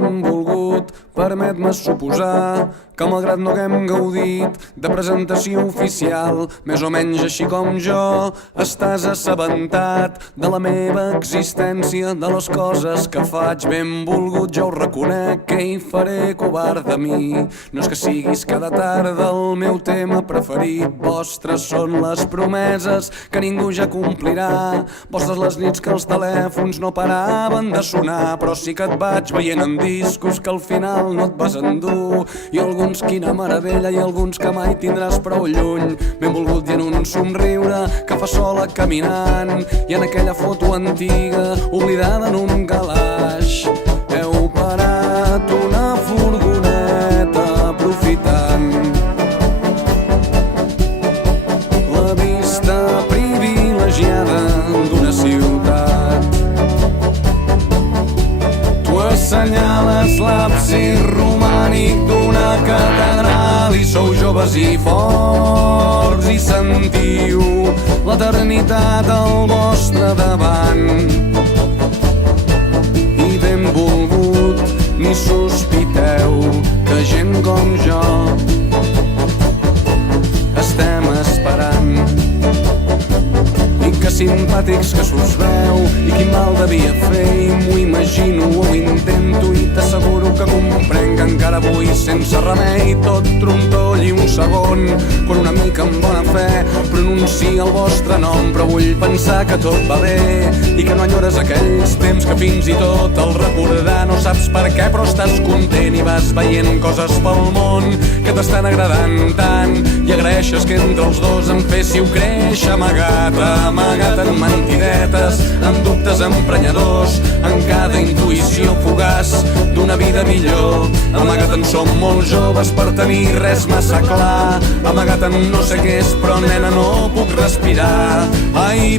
Benvolgut, permet-me suposar que malgrat no haguem gaudit de presentació oficial, més o menys així com jo, estàs assabentat de la meva existència, de les coses que faig. Benvolgut, jo ho reconec, què hi faré covard de mi? No és que siguis cada tarda el meu tema preferit, vostres són les promeses que ningú ja complirà, vostres les nits que els telèfons no paraven de sonar, però sí que et vaig veient en discos que al final no et vas endur, i alguns quina meravella i alguns que mai tindràs prou lluny. Benvolgut, i en un somriure que fa sola caminant, i en aquella foto antiga oblidada en un calaix heu parat una furgoneta aprofitant la vista privilegiada d'una ciutat. Tu assenyales l'absis romànic d'una catedral i sou joves i forts i sentiu l'eternitat al vostre davant. I benvolgut, ni sospiteu que gent com jo estem esperant. I que simpàtics que s'us veu, i quin mal devia fer, i m'ho imagino, ho intento, i t'asseguro que comprenc que encara avui sense remei tot trontoll i un segon, quan una mica amb bona fe pronuncia el vostre nom. Però vull pensar que tot va bé i que no enyores aquells temps que fins i tot el recordar no saps per què, però estàs content i vas veient coses pel món que t'estan agradant tant, i agraeixes que entre els dos em féssiu créixer amagat en mentidetes, en dubtes emprenyadors, en cada intuïció fugaç d'una vida millor. Amagat en som molt joves per tenir res massa clar, amagat en no sé què és, però nena no puc respirar. Ai,